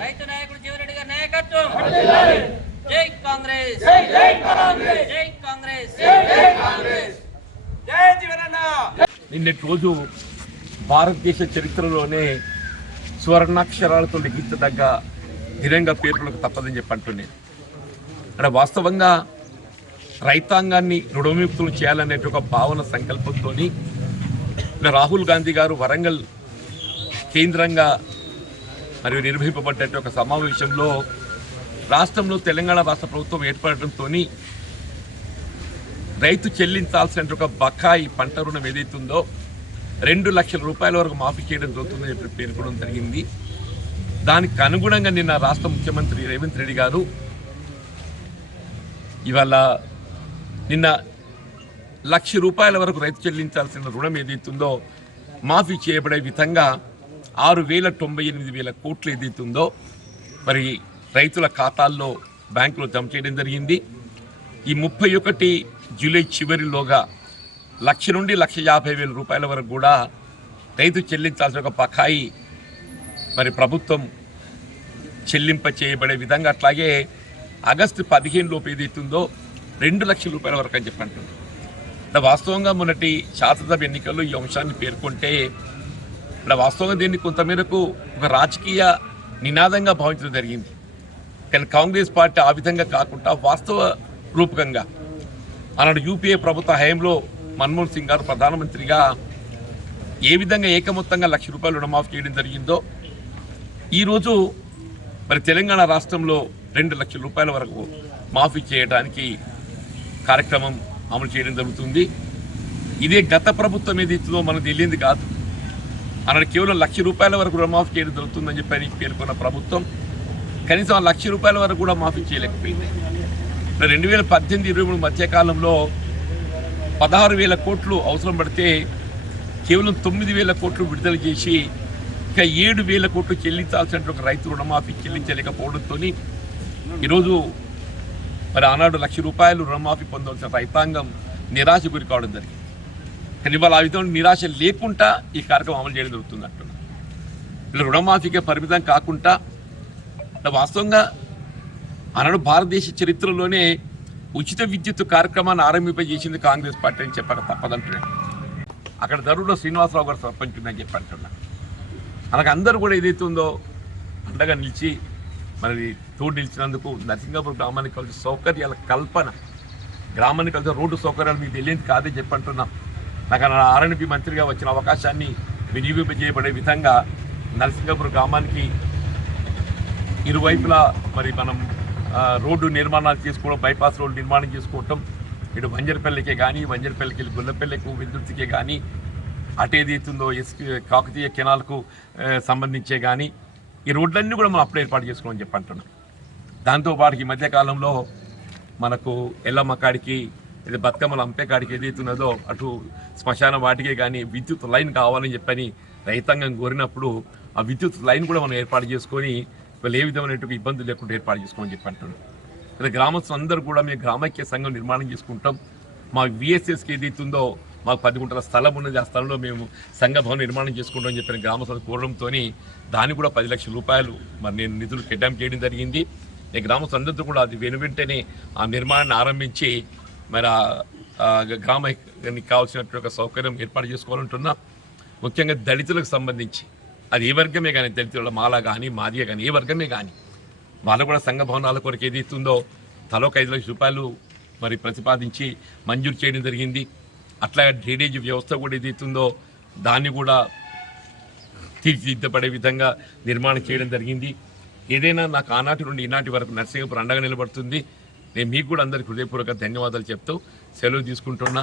రైతు నాయకుడు జీవరెడ్డి గారి నాయకత్వం. జై కాంగ్రెస్. జై కాంగ్రెస్. జై నిన్నటి రోజు భారతదేశ చరిత్రలోనే సువర్ణాక్షరాలతో లిఖించదగ్గ దినంగా పేర్లకు తప్పదని చెప్పి అంటున్నాను అంటే వాస్తవంగా రైతాంగాన్ని రుణవిముక్తులు చేయాలనే ఒక భావన సంకల్పంతో రాహుల్ గాంధీ గారు వరంగల్ కేంద్రంగా మరియు నిర్వహింపబడ్డ ఒక సమావేశంలో రాష్ట్రంలో తెలంగాణ రాష్ట్ర ప్రభుత్వం ఏర్పడటంతో రైతు చెల్లించాల్సిన ఒక బకాయి పంట రుణం ఏదైతుందో రెండు లక్షల రూపాయల వరకు మాఫీ చేయడం జరుగుతుందని చెప్పి పేర్కొనడం జరిగింది. దానికి అనుగుణంగా నిన్న రాష్ట్ర ముఖ్యమంత్రి రేవంత్ రెడ్డి గారు ఇవాళ నిన్న లక్ష రూపాయల వరకు రైతు చెల్లించాల్సిన రుణం ఏదైతుందో మాఫీ చేయబడే విధంగా ఆరు వేల తొంభై ఎనిమిది వేల కోట్లు ఏదైతుందో మరి రైతుల ఖాతాల్లో బ్యాంకులో జమ చేయడం జరిగింది. ఈ ముప్పై ఒకటి జూలై చివరిలోగా లక్ష నుండి లక్ష యాభై వేల రూపాయల వరకు కూడా రైతు చెల్లించాల్సిన ఒక బకాయి మరి ప్రభుత్వం చెల్లింప చేయబడే విధంగా అట్లాగే ఆగస్టు పదిహేను లోపు ఏదైతుందో రెండు లక్షల రూపాయల వరకు అని చెప్పి అంటుంది. వాస్తవంగా మొన్నటి శాసనసభ ఎన్నికల్లో ఈ అంశాన్ని పేర్కొంటే ఇక్కడ వాస్తవంగా దీన్ని కొంతమేరకు ఒక రాజకీయ నినాదంగా భావించడం జరిగింది. కానీ కాంగ్రెస్ పార్టీ ఆ విధంగా కాకుండా వాస్తవ రూపకంగా ఆనాడు యూపీఏ ప్రభుత్వ హయాంలో మన్మోహన్ సింగ్ గారు ప్రధానమంత్రిగా ఏ విధంగా ఏకమొత్తంగా లక్ష రూపాయలు రుణమాఫీ చేయడం జరిగిందో ఈరోజు మరి తెలంగాణ రాష్ట్రంలో రెండు లక్షల రూపాయల వరకు మాఫీ చేయడానికి కార్యక్రమం అమలు చేయడం జరుగుతుంది. ఇదే గత ప్రభుత్వం ఏదైతుందో మనకు తెలియంది కాదు. అన్నాడు కేవలం లక్ష రూపాయల వరకు రుణమాఫీ చేయడం జరుగుతుందని చెప్పి పేర్కొన్న ప్రభుత్వం కనీసం ఆ లక్ష రూపాయల వరకు కూడా మాఫీ చేయలేకపోయింది. రెండు వేల పద్దెనిమిది ఇరవై మూడు మధ్యకాలంలో పదహారు వేల కోట్లు అవసరం పడితే కేవలం తొమ్మిది వేల కోట్లు విడుదల చేసి ఇక ఏడు వేల కోట్లు చెల్లించాల్సిన ఒక రైతు రుణమాఫీ చెల్లించలేకపోవడంతో ఈరోజు మరి ఆనాడు లక్ష రూపాయలు రుణమాఫీ పొందవలసిన రైతాంగం నిరాశ గురి కావడం జరిగింది. కానీ ఇవాళ ఆ విధంగా నిరాశ లేకుండా ఈ కార్యక్రమం అమలు చేయడం జరుగుతుంది అంటున్నా ఇలా రుణమాఫీకే పరిమితం కాకుండా వాస్తవంగా ఆనాడు భారతదేశ చరిత్రలోనే ఉచిత విద్యుత్ కార్యక్రమాన్ని ఆరంభింపజేసింది కాంగ్రెస్ పార్టీ అని చెప్పక తప్పదంటున్నాడు. అక్కడ దరువులో శ్రీనివాసరావు గారు సర్పంచ్ ఉందని చెప్పి అంటున్నా. అలాగే అందరూ కూడా ఏదైతే ఉందో అండగా నిలిచి మరి తోడు నిలిచినందుకు నరసింగాపూర్ గ్రామానికి కలిసి సౌకర్యాల కల్పన గ్రామానికి కలిసి రోడ్డు సౌకర్యాలు మీకు తెలియదు కాదే చెప్పంటున్నా నాకు ఆర్ఎన్పి మంత్రిగా వచ్చిన అవకాశాన్ని వినియోగింపజేయబడే విధంగా నరసింగాపూర్ గ్రామానికి ఇరువైపులా మరి మనం రోడ్డు నిర్మాణాలు చేసుకోవడం బైపాస్ రోడ్డు నిర్మాణం చేసుకోవటం ఇటు వంజరపల్లికే కానీ వంజరపల్లికి వెళ్ళి గుల్లపల్లికి విద్యుత్కే కానీ అటు ఏదైతుందో ఎస్పీ కాకతీయ కెనాల్కు సంబంధించే కానీ ఈ రోడ్లన్నీ కూడా మనం అప్పుడు ఏర్పాటు చేసుకోమని చెప్పి అంటున్నాం. దాంతోపాటు ఈ మధ్యకాలంలో మనకు ఎల్లమ్మ కాడికి ఇది బతుకమ్మల అంపే కాడికి ఏదైతున్నదో అటు శ్మశాన వాటికే కానీ విద్యుత్ లైన్ కావాలని చెప్పని రైతాంగం కోరినప్పుడు ఆ విద్యుత్ లైన్ కూడా మనం ఏర్పాటు చేసుకొని వాళ్ళు ఏ విధమైనటువంటి ఇబ్బందులు లేకుండా ఏర్పాటు చేసుకోమని చెప్పి అంటున్నాం ఇలా గ్రామస్తులు అందరూ కూడా మేము గ్రామైక్య సంఘం నిర్మాణం చేసుకుంటాం. మా విఎస్ఎస్కి ఏదైతుందో మాకు పది గుంటల స్థలం ఉన్నది ఆ స్థలంలో మేము సంఘ భవనం నిర్మాణం చేసుకుంటాం అని చెప్పిన గ్రామస్తులు కోరడంతో దాన్ని కూడా పది లక్షల రూపాయలు మరి నేను నిధులు కేటాయింపు చేయడం జరిగింది. ఈ గ్రామస్తులందరితో కూడా అది వెను వెంటనే ఆ నిర్మాణాన్ని ఆరంభించి మరి గ్రామానికి కావాల్సినటువంటి ఒక సౌకర్యం ఏర్పాటు చేసుకోవాలంటున్నా. ముఖ్యంగా దళితులకు సంబంధించి అది ఏ వర్గమే కానీ దళితుల మాల కానీ మాదిగ కానీ ఏ వర్గమే కానీ. వాళ్ళు కూడా సంఘ భవనాల కొరకు ఏది ఇస్తుందో తలోక ఐదు లక్షల రూపాయలు మరి ప్రతిపాదించి మంజూరు చేయడం జరిగింది. అట్లా డ్రైనేజ్ వ్యవస్థ కూడా ఏది ఇస్తుందో దాన్ని కూడా తీర్చిదిద్దపడే విధంగా నిర్మాణం చేయడం జరిగింది. ఏదైనా నాకు ఆనాటి నుండి ఈనాటి వరకు నర్సింగపురం అండగా నిలబడుతుంది. నేను మీకు కూడా అందరికి హృదయపూర్వక ధన్యవాదాలు చెప్తూ సెలవు తీసుకుంటున్నా.